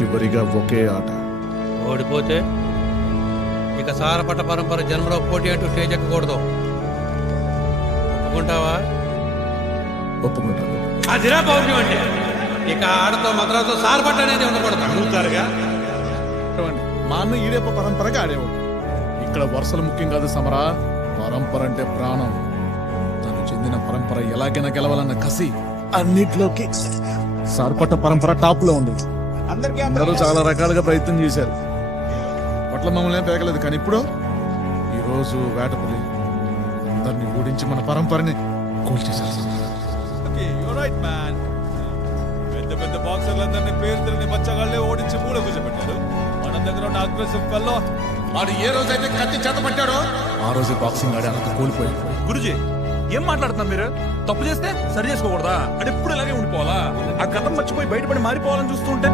చివరిగా ఒకే ఆట. ఓడిపోతే ఇక సారపట్ట పరంపర జన్మలో పోటీ అంటూ స్టేజ్ ఎక్కకూడదు. ఒప్పుకుంటావా? ఒప్పుకుంటాను. అదిరా పౌర్ణం అంటే ఇక ఆడతో మద్రాసు సారపట్ట అనేది ఉండకూడదు. అడుగుతారుగా. మా అన్న ఈడేప పరంపరగా ఆడేవాడు. ఇక్కడ వరుసలు ముఖ్యం కాదు సమరా, పరంపర అంటే ప్రాణం. తను చెందిన పరంపర ఎలాగైనా గెలవాలన్న కసి అన్నిట్లోకి సార్పట్ట పరంపర టాప్ లో ఉంది. అందరూ చాలా రకాలుగా ప్రయత్నం చేశారు, పట్ల మమ్మల్ని పేగలేదు. కానీ ఇప్పుడు ఈరోజు వేటపులి అందరినీ ఓడించి మన పరంపరని కూల్చేశారు. పెద్ద పెద్ద బాక్సర్లందరినీ పేరు తెలియని బచ్చగాళ్ళే ఓడించి మూల కూర్చోబెట్టారు. మన దగ్గర ఉన్న అగ్రెసివ్ ఫెల్లో వాడు ఏ రోజైతే కత్తి చేత పట్టాడో ఆ రోజే బాక్సింగ్ ఆడి అంత కోల్పోయాడు. గురుజీ ఏం మాట్లాడుతున్నారు మీరు? తప్పు చేస్తే సరి చేసుకోకూడదా? అంటే ఎప్పుడు ఇలాగే ఉండిపోవాలా? ఆ గతం మర్చిపోయి బయటపడి మారిపోవాలని చూస్తుంటే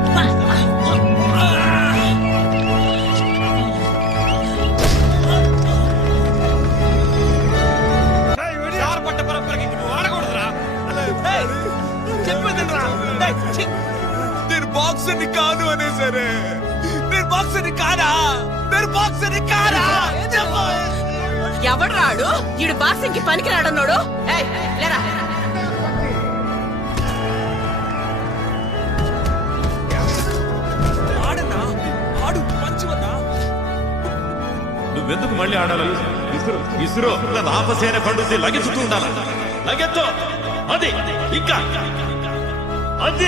నేను బాక్సర్ని కాను అనే సరే. నేను బాక్సర్ని కానా? నేను బాక్సర్ని కానా? ఎవడు రాడు? ఈడు బాక్సింగ్ కి పనికి రాడన్నాడు. లేరా ఆడన్నా ఆడు పంచివన్నా. నువ్వెందుకు మళ్ళీ ఆడాలి? ఇసురు ఇసురు రాపసేన పండుసి లగెత్తుతూ ఉండాలి. లగెత్తు అది ఇంకా అది.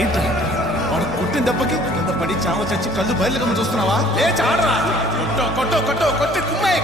ఏంటి వాడు కొట్టిన దెబ్బకి కింద పడి చావ చచ్చి కళ్ళు బయలుగా చూస్తున్నావా? ఏ చాడరా, కొట్టు కొట్టు కొట్టు కొట్టి కుమ్మే.